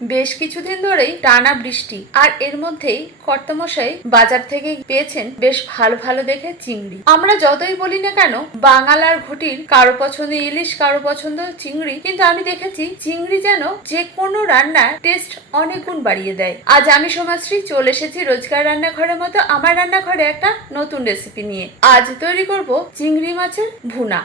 বেশ কিছুদিন ধরেই টানা বৃষ্টি। আর এর মধ্যেই কর্তামশাই বাজার থেকে পেয়েছেন বেশ ভালো ভালো দেখে চিংড়ি। আমরা যতই বলি না কেন, বাঙাল আর ঘটির কারও পছন্দ ইলিশ, কারও পছন্দ চিংড়ি, কিন্তু আমি দেখেছি চিংড়ি যেন যে কোনো রান্নার টেস্ট অনেক গুণ বাড়িয়ে দেয়। আজ আমি সমাজশ্রী চলে এসেছি রোজকার রান্নাঘরের মতো আমার রান্নাঘরে একটা নতুন রেসিপি নিয়ে। আজ তৈরি করব চিংড়ি মাছের ভুনা।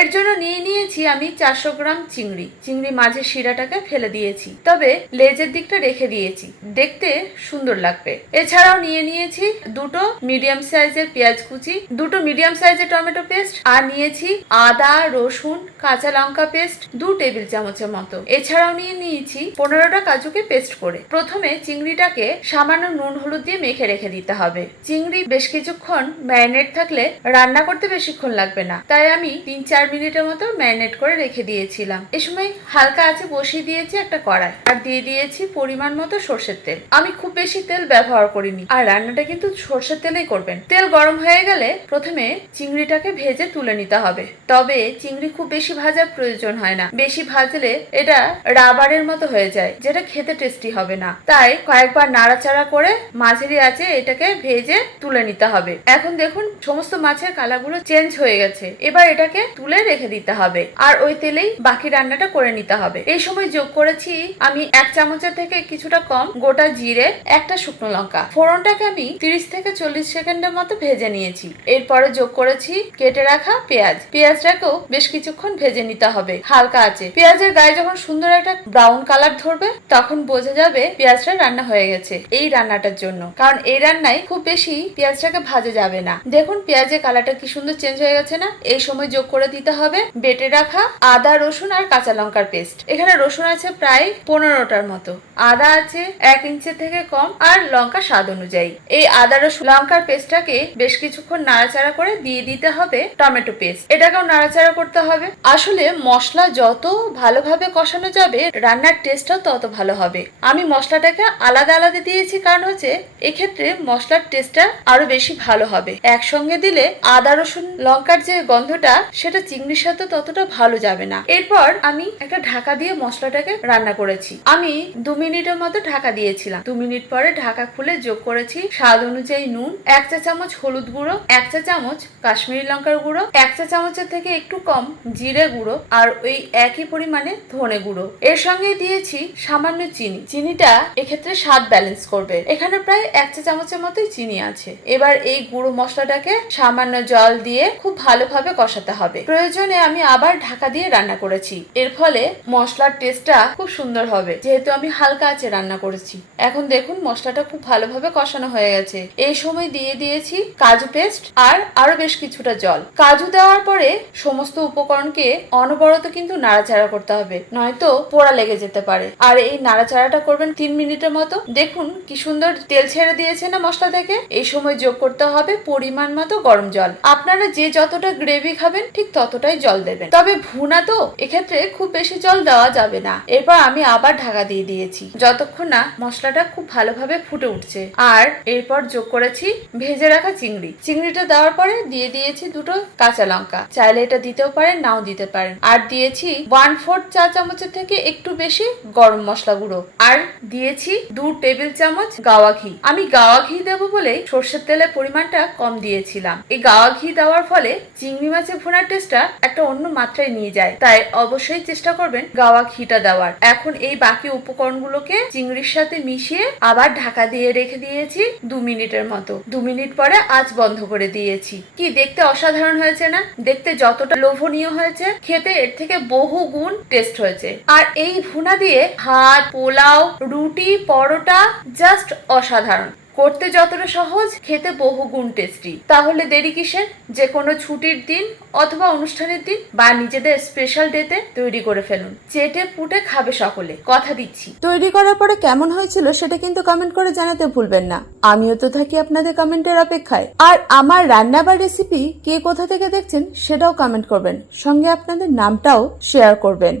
এর জন্য নিয়ে নিয়েছি আমি চারশো গ্রাম চিংড়ি। চিংড়ি মাঝের শিরাটাকে ফেলে দিয়েছি। তবে লেজের দিকটা রেখে দিয়েছি। দেখতে সুন্দর লাগবে। এছাড়াও নিয়ে নিয়েছি দুটো মিডিয়াম সাইজের পেঁয়াজ কুচি, দুটো মিডিয়াম সাইজের টমেটো পেস্ট, আর নিয়েছি আদা, রসুন, কাঁচা লঙ্কা পেস্ট দু টেবিল চামচের মতো। এছাড়াও নিয়ে নিয়েছি পনেরোটা কাজুকে পেস্ট করে। প্রথমে চিংড়িটাকে সামান্য নুন হলুদ দিয়ে মেখে রেখে দিতে হবে। চিংড়ি বেশ কিছুক্ষণ ম্যারিনেট থাকলে রান্না করতে বেশিক্ষণ লাগবে না। তাই আমি তিন চার মিনিটের মতো ম্যারিনেট করে রেখে দিয়েছিলাম। এ সময় হালকা আছে বসিয়ে দিয়েছি একটা কড়াই আর দিয়ে দিয়েছি পরিমাণ মতো সর্ষের তেল। আমি খুব বেশি তেল ব্যবহার করিনি আর রান্নাটা কিন্তু সর্ষের তেলেই করবেন। তেল গরম হয়ে গেলে প্রথমে চিংড়িটাকে ভেজে তুলে নিতে হবে। তবে চিংড়ি খুব বেশি ভাজার প্রয়োজন হয় না। বেশি ভাজলে এটা রাবারের মতো হয়ে যায়, যেটা খেতে টেস্টি হবে না। তাই কয়েকবার নাড়াচাড়া করে মাঝারি আছে এটাকে ভেজে তুলে নিতে হবে। এখন দেখুন, সমস্ত মাছের কালারগুলো চেঞ্জ হয়ে গেছে। এবার এটাকে তুলে রেখে দিতে হবে। আর ওই তেলেই বাকি রান্নাটা করে নিতে হবে। এই সময় যোগ করেছি আমি এক চামচের থেকে কিছুটা কম গোটা জিরে, একটা শুকনো লঙ্কা। ফোড়নটাকে আমি তিরিশ থেকে চল্লিশ সেকেন্ডের মতো ভেজে নিয়েছি। এরপরে যোগ করেছি কেটে রাখা পেঁয়াজ। পেঁয়াজটাকেও বেশ কিছুক্ষণ ভেজে নিতে হবে, হালকা আছে পেঁয়াজের গায়ে যখন সুন্দর একটা ব্রাউন কালার ধরবে, তখন বোঝা যাবে পেঁয়াজটা রান্না হয়ে গেছে এই রান্নাটার জন্য। কারণ এই রান্নায় খুব বেশি পেঁয়াজটাকে ভাজা যাবে না। দেখুন পেঁয়াজের কালারটা কি সুন্দর চেঞ্জ হয়ে গেছে না? এই সময় যোগ করে দিতে হবে, বেটে রাখা আদা, রসুন আর কাঁচা লঙ্কার পেস্ট। এখানে রসুন আছে প্রায় পনেরোটার মতো। আদা আছে এক ইঞ্চের থেকে কম আর লঙ্কা স্বাদ অনুযায়ী। এই আদা, রসুন, লঙ্কার পেস্টটাকে বেশ কিছুক্ষণ নাড়াচাড়া করে দিয়ে দিতে হবে টমেটো পেস্ট। এটাকেও নাড়াচাড়া করতে হবে। আসলে মশলা যত ভালোভাবে কষানো যাবে, রান্নার টেস্টটাও তত ভালো হবে। আমি মশলাটাকে আলাদা আলাদা দিয়েছি, কারণ হচ্ছে এক্ষেত্রে মশলার টেস্টটা আরও বেশি ভালো হবে। একসঙ্গে দিলে আদা, রসুন, লঙ্কার যে গন্ধটা, সেটা চিংড়ির সাথে ততটা ভালো যাবে না। এরপর আমি একটা ঢাকা দিয়ে মশলাটাকে রান্না করেছি। আমি দু মিনিটের মতো ঢাকা দিয়েছিলাম। দু মিনিট পরে ঢাকা খুলে যোগ করেছি স্বাদ অনুযায়ী নুন, এক চা চামচ হলুদ গুঁড়ো, এক চা চামচ কাশ্মীরি লঙ্কার গুঁড়ো, এক চা চামচের থেকে একটু কম জিরে গুঁড়ো আর ওই একই পরিমাণে ধনে গুঁড়ো। এর সঙ্গে দিয়েছি সামান্য চিনি। চিনিটা এক্ষেত্রে স্বাদ ব্যালেন্স করবে। এখানে প্রায় এক চা চামচের মতোই চিনি আছে। এবার এই গুঁড়ো মশলাটাকে সামান্য জল দিয়ে খুব ভালোভাবে কষাতে হবে। প্রয়োজনে আমি আবার ঢাকা দিয়ে রান্না করেছি। এর ফলে মশলার টেস্টটা খুব সুন্দর হবে। যেহেতু আমি হালকা আছে রান্না করেছি। এখন দেখুন, মশলাটা খুব ভালোভাবে কষানো হয়ে গেছে। এই সময় দিয়ে দিয়েছি কাজু পেস্ট আর আরও বেশ কিছুটা জল। কাজু দেওয়ার পরে সমস্ত উপকরণকে অনবরত কিন্তু নাড়াচাড়া করতে হবে। নয়তো পোড়া লেগে যেতে পারে। আর এই নাড়াচাড়াটা করবেন তিন মিনিটের মতো। দেখুন, কি সুন্দর তেল ছেড়ে দিয়েছে না মশলা থেকে। এই সময় যোগ করতে হবে পরিমাণ মতো গরম জল। আপনারা যে যতটা গ্রেভি খাবেন, ঠিক ততটাই জল দেবেন। তবে ভুনা তো এক্ষেত্রে খুব বেশি জল দেওয়া যাবে না। এরপর আমি আবার ঢাকা দিয়ে দিয়েছি। যতক্ষণ না মশলাটা খুব ভালোভাবে ফুটে উঠছে। আর এরপর যোগ করেছি ভেজে রাখা চিংড়ি। চিংড়িটা দেওয়ার পরে দিয়ে দিয়েছি দুটো কাঁচা লঙ্কা। চাইলে এটা দিতেও পারেন, নাও দিতে পারেন। আর দিয়েছি ওয়ান ফোর্থ চা চামচের থেকে একটু বেশি গরম মশলা গুঁড়ো। আর দিয়েছি দু টেবিল চামচ গাওয়া ঘি। আমি গাওয়া ঘি দেবো বলেই সর্ষের তেলের পরিমাণটা কম দিয়েছিলাম। এই গাওয়া ঘি দেওয়ার ফলে চিংড়ি মাছের ভুনার টেস্টটা একটা অন্য মাত্রায় নিয়ে যায়। তাই অবশ্যই চেষ্টা করবেন গাওয়া ঘিটা দেওয়ার। এখন এই বাকি উপকরণগুলোকে চিংড়ির সাথে মিশিয়ে আবার ঢাকা দিয়ে রেখে দিয়েছি দু মিনিটের মতো। দু মিনিট পরে আজ বন্ধ করে দিয়েছি। কি দেখতে অসাধারণ হয়েছে না? দেখতে যতটা লোভনীয় হয়েছে, খেতে এর থেকে বহু গুণ টেস্ট হয়েছে। আর এই ভুনা দিয়ে ভাত, পোলাও, রুটি, পরোটা জাস্ট অসাধারণ। করতে যতটা সহজ, খেতে বহু গুণ টেস্টি তাহলে দেরি কিসের? যে কোনো ছুটির দিন অথবা অনুষ্ঠানের দিন বা নিজেদের স্পেশাল ডেতে তৈরি করে ফেলুন। চেটে পুটে খাবে সকলে। কথা দিচ্ছি। তৈরি করার পরে কেমন হয়েছিল সেটা কিন্তু কমেন্ট করে জানাতে ভুলবেন না। আমিও তো থাকি আপনাদের কমেন্টের অপেক্ষায়। আর আমার রান্না বা রেসিপি কে কোথা থেকে দেখছেন সেটাও কমেন্ট করবেন। সঙ্গে আপনাদের নামটাও শেয়ার করবেন।